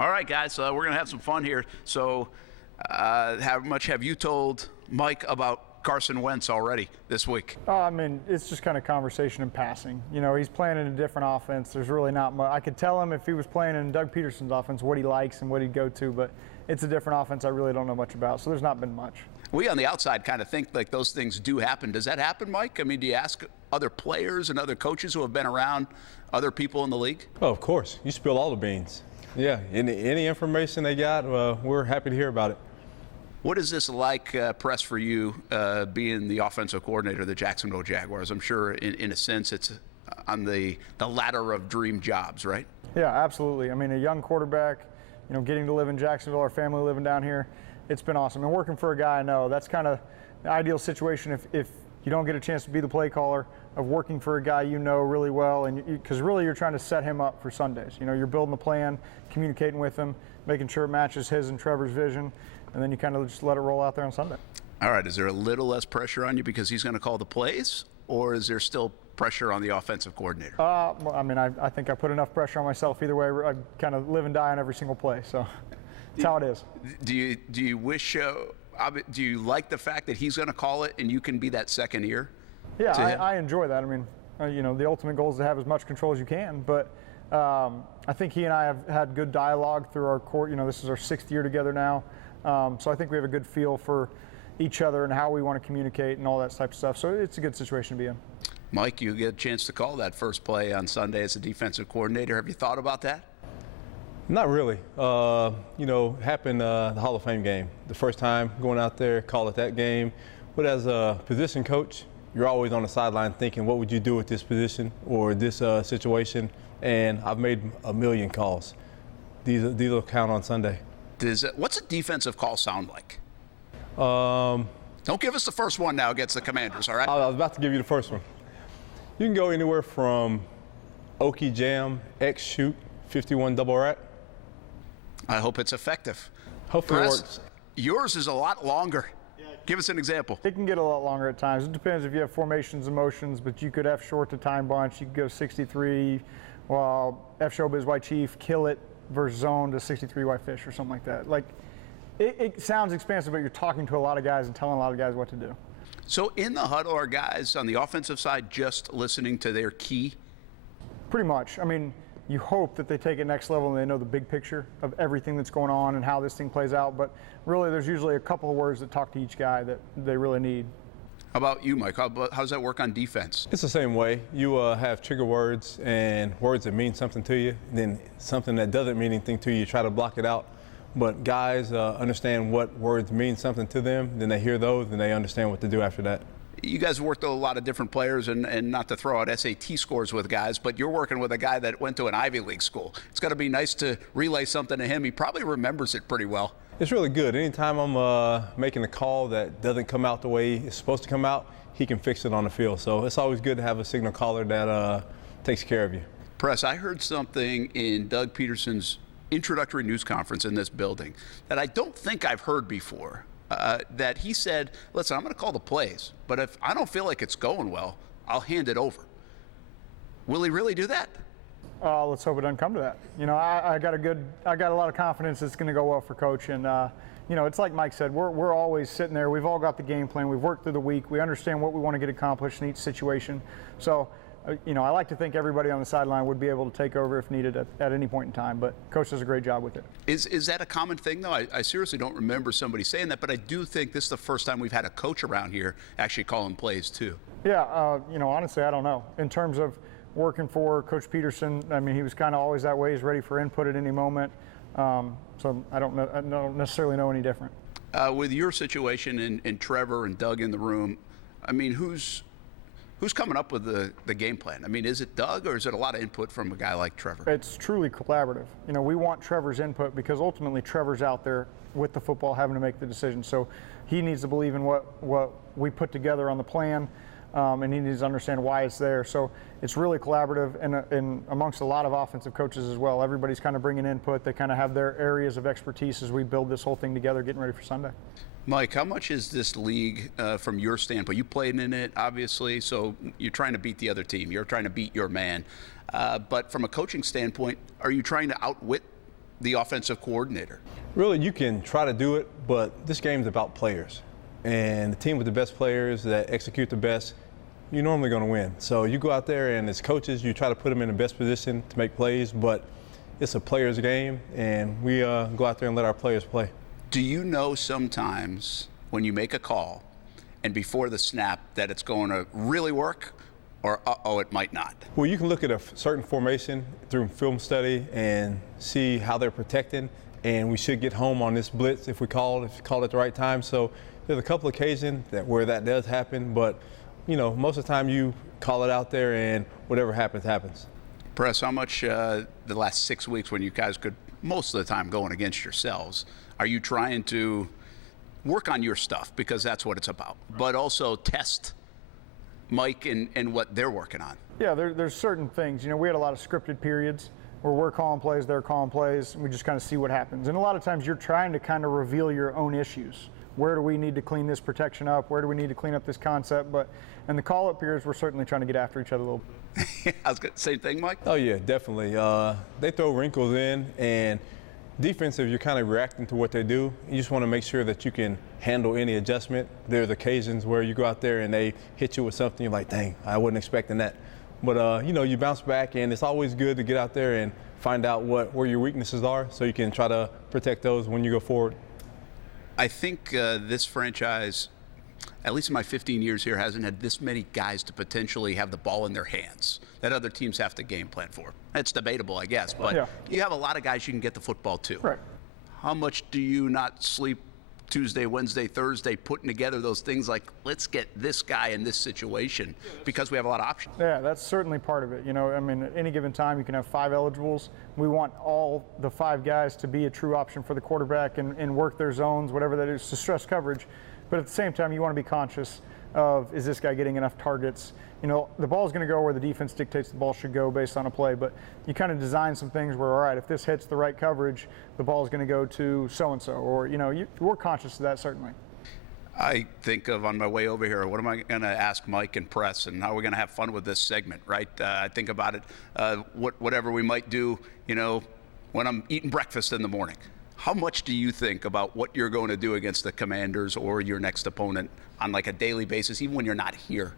All right, guys, we're going to have some fun here. So how much have you told Mike about Carson Wentz already this week? I mean, it's just kind of conversation in passing. You know, he's playing in a different offense. There's really not much. I could tell him if he was playing in Doug Peterson's offense what he likes and what he'd go to, but it's a different offense I really don't know much about, so there's not been much. We on the outside kind of think like those things do happen. Does that happen, Mike? I mean, do you ask other players and other coaches who have been around other people in the league? Oh, of course. You spill all the beans. Yeah, any information they got, we're happy to hear about it. What is this like, press, for you being the offensive coordinator of the Jacksonville Jaguars? I'm sure in a sense it's on the ladder of dream jobs, right? Yeah, absolutely. I mean, a young quarterback, you know, getting to live in Jacksonville, our family living down here, it's been awesome. And working for a guy I know, that's kind of the ideal situation if you don't get a chance to be the play caller, of working for a guy you know really well, and because really you're trying to set him up for Sundays. You know, you're building the plan, communicating with him, making sure it matches his and Trevor's vision, and then you kind of just let it roll out there on Sunday. All right, is there a little less pressure on you because he's going to call the plays, or is there still pressure on the offensive coordinator? Well, I mean, I think I put enough pressure on myself either way. I kind of live and die on every single play, so that's how it is. Do you wish, do you like the fact that he's going to call it and you can be that second ear? Yeah, I enjoy that. I mean, you know, the ultimate goal is to have as much control as you can, but I think he and I have had good dialogue through our court. You know, this is our 6th year together now, so I think we have a good feel for each other and how we want to communicate and all that type of stuff. So it's a good situation to be in. Mike, you get a chance to call that first play on Sunday as a defensive coordinator. Have you thought about that? Not really. You know, happened the Hall of Fame game. The first time going out there, call it that game. But as a position coach, you're always on the sideline thinking, what would you do with this position or this situation? And I've made a million calls. These will count on Sunday. What's a defensive call sound like? Don't give us the first one now against the Commanders, all right? I was about to give you the first one. You can go anywhere from Okie Jam, X Shoot, 51 double rack. I hope it's effective. Hopefully it works. Yours is a lot longer. Give us an example. It can get a lot longer at times. It depends if you have formations and motions, but you could F short to time bunch. You could go 63, while F showbiz white chief, kill it versus zone to 63 white fish or something like that. Like, it sounds expansive, but you're talking to a lot of guys and telling a lot of guys what to do. So in the huddle, are guys on the offensive side just listening to their key? Pretty much. I mean, you hope that they take it next level and they know the big picture of everything that's going on and how this thing plays out. But really, there's usually a couple of words that talk to each guy that they really need. How about you, Mike? How does that work on defense? It's the same way. You have trigger words and words that mean something to you, then something that doesn't mean anything to you, you try to block it out. But guys understand what words mean something to them, then they hear those and they understand what to do after that. You guys have worked with a lot of different players, and not to throw out SAT scores with guys, but you're working with a guy that went to an Ivy League school. It's got to be nice to relay something to him. He probably remembers it pretty well. It's really good. Anytime I'm making a call that doesn't come out the way it's supposed to come out, he can fix it on the field. So it's always good to have a signal caller that takes care of you. Press, I heard something in Doug Peterson's introductory news conference in this building that I don't think I've heard before. That he said, listen, I'm going to call the plays, but if I don't feel like it's going well, I'll hand it over. Will he really do that? Let's hope it doesn't come to that. You know, I got a lot of confidence it's going to go well for Coach, and you know, it's like Mike said, we're always sitting there. We've all got the game plan. We've worked through the week. We understand what we want to get accomplished in each situation. So, you know, I like to think everybody on the sideline would be able to take over if needed at any point in time, but Coach does a great job with it. Is that a common thing, though? I seriously don't remember somebody saying that, but I do think this is the first time we've had a coach around here actually calling plays, too. Yeah, you know, honestly, I don't know. In terms of working for Coach Peterson, I mean, he was kind of always that way. He's ready for input at any moment. So I don't necessarily know any different. With your situation and Trevor and Doug in the room, I mean, who's coming up with the game plan? I mean, is it Doug, or is it a lot of input from a guy like Trevor? It's truly collaborative. You know, we want Trevor's input because ultimately Trevor's out there with the football having to make the decision. So he needs to believe in what we put together on the plan, and he needs to understand why it's there. So it's really collaborative and amongst a lot of offensive coaches as well. Everybody's kind of bringing input. They kind of have their areas of expertise as we build this whole thing together, getting ready for Sunday. Mike, how much is this league from your standpoint? You played in it, obviously, so you're trying to beat the other team. You're trying to beat your man. But from a coaching standpoint, are you trying to outwit the offensive coordinator? Really, you can try to do it, but this game's about players. And the team with the best players that execute the best, you're normally going to win. So you go out there and as coaches, you try to put them in the best position to make plays, but it's a player's game, and we go out there and let our players play. Do you know sometimes when you make a call and before the snap that it's going to really work, or it might not? Well, you can look at a certain formation through film study and see how they're protecting, and we should get home on this blitz if we call it at the right time. So there's a couple occasions where that does happen, but most of the time you call it out there and whatever happens, happens. Press, how much the last 6 weeks when you guys could most of the time going against yourselves, are you trying to work on your stuff, because that's what it's about, but also test Mike and what they're working on? Yeah, there's certain things. We had a lot of scripted periods where we're calling plays, they're calling plays, and we just kind of see what happens. And a lot of times you're trying to kind of reveal your own issues. Where do we need to clean this protection up? Where do we need to clean up this concept? But in the call-up periods, we're certainly trying to get after each other a little bit. I was going to say, same thing, Mike? Oh, yeah, definitely. They throw wrinkles in, and defensive, you're kind of reacting to what they do. You just want to make sure that you can handle any adjustment. There's occasions where you go out there and they hit you with something, you're like, dang, I wasn't expecting that. But, you bounce back, and it's always good to get out there and find out where your weaknesses are so you can try to protect those when you go forward. I think this franchise, at least in my 15 years here, hasn't had this many guys to potentially have the ball in their hands that other teams have to game plan for. It's debatable, I guess, but yeah. You have a lot of guys you can get the football to. Right. How much do you not sleep Tuesday, Wednesday, Thursday, putting together those things like, let's get this guy in this situation, because we have a lot of options? Yeah, that's certainly part of it. At any given time you can have 5 eligibles. We want all the 5 guys to be a true option for the quarterback and work their zones, whatever that is, to stress coverage. But at the same time, you want to be conscious of, is this guy getting enough targets? The ball is going to go where the defense dictates the ball should go based on a play, but you kind of design some things where, all right, if this hits the right coverage, the ball is going to go to so-and-so, or, we're conscious of that, certainly. I think of, on my way over here, what am I going to ask Mike and Press, and how are we going to have fun with this segment, right? I think about it, whatever we might do, when I'm eating breakfast in the morning. How much do you think about what you're going to do against the Commanders or your next opponent on like a daily basis, even when you're not here?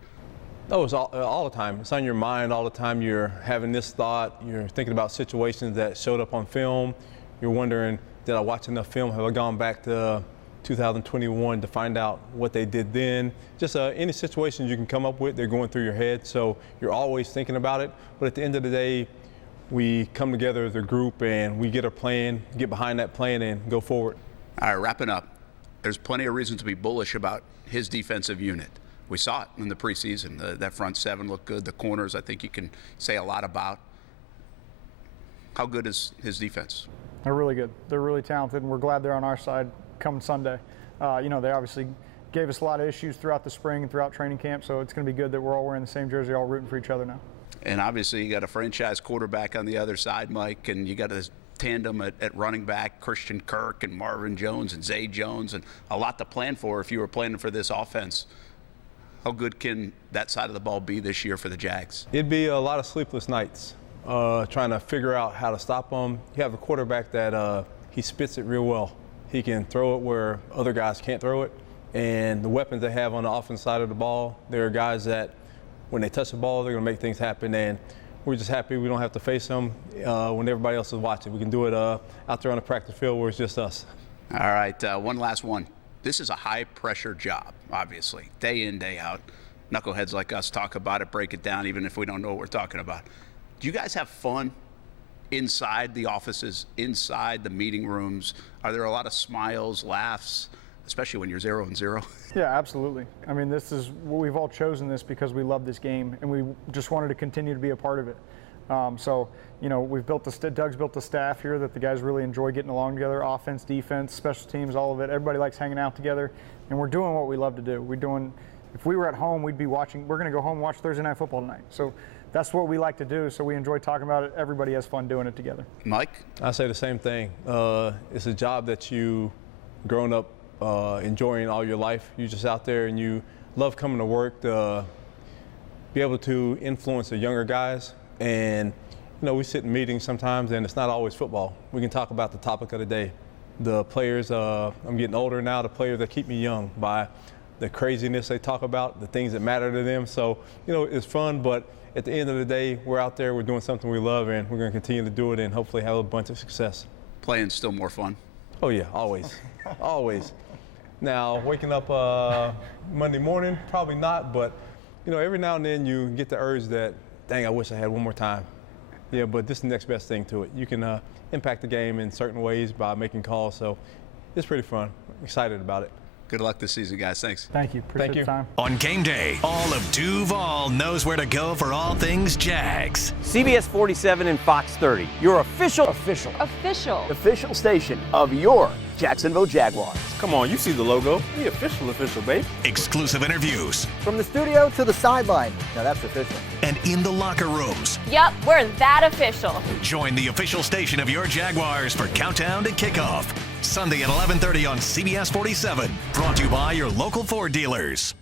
Oh, it's all the time. It's on your mind all the time. You're having this thought. You're thinking about situations that showed up on film. You're wondering, did I watch enough film? Have I gone back to 2021 to find out what they did then? Just any situations you can come up with, they're going through your head. So you're always thinking about it. But at the end of the day, we come together as a group and we get a plan, get behind that plan, and go forward. All right, wrapping up. There's plenty of reason to be bullish about his defensive unit. We saw it in the preseason. That front 7 looked good. The corners, I think you can say a lot about. How good is his defense? They're really good. They're really talented, and we're glad they're on our side come Sunday. They obviously gave us a lot of issues throughout the spring and throughout training camp, so it's going to be good that we're all wearing the same jersey, all rooting for each other now. And obviously you got a franchise quarterback on the other side, Mike, and you got this tandem at running back, Christian Kirk and Marvin Jones and Zay Jones, and a lot to plan for if you were planning for this offense. How good can that side of the ball be this year for the Jags? It'd be a lot of sleepless nights trying to figure out how to stop them. You have a quarterback that he spits it real well. He can throw it where other guys can't throw it. And the weapons they have on the offense side of the ball, there are guys that when they touch the ball, they're going to make things happen. And we're just happy we don't have to face them when everybody else is watching. We can do it out there on the practice field where it's just us. All right, one last one. This is a high-pressure job, obviously, day in, day out. Knuckleheads like us talk about it, break it down, even if we don't know what we're talking about. Do you guys have fun inside the offices, inside the meeting rooms? Are there a lot of smiles, laughs, especially when you're 0-0? Yeah, absolutely. We've all chosen this because we love this game, and we just wanted to continue to be a part of it. We've built Doug's built a staff here that the guys really enjoy getting along together, offense, defense, special teams, all of it. Everybody likes hanging out together, and we're doing what we love to do. If we were at home, we'd be watching. We're going to go home and watch Thursday Night Football tonight. So that's what we like to do, so we enjoy talking about it. Everybody has fun doing it together. Mike? I say the same thing. It's a job that you grown up enjoying all your life. You're just out there and you love coming to work to be able to influence the younger guys. And we sit in meetings sometimes, and it's not always football. We can talk about the topic of the day. The players, I'm getting older now, the players that keep me young by the craziness they talk about, the things that matter to them. So, it's fun, but at the end of the day, we're out there, we're doing something we love, and we're going to continue to do it and hopefully have a bunch of success. Playing's still more fun. Oh, yeah, always. Always. Now, waking up Monday morning, probably not, but, every now and then you get the urge that, dang, I wish I had one more time. Yeah, but this is the next best thing to it. You can impact the game in certain ways by making calls, so it's pretty fun. I'm excited about it. Good luck this season, guys. Thanks. Thank you. Appreciate the time. On game day, all of Duval knows where to go for all things Jags. CBS 47 and Fox 30, your official station of your Jacksonville Jaguars. Come on, you see the logo. The official, babe. Exclusive interviews. From the studio to the sideline. Now that's official. And in the locker rooms. Yup, we're that official. Join the official station of your Jaguars for Countdown to Kickoff. Sunday at 11:30 on CBS 47. Brought to you by your local Ford dealers.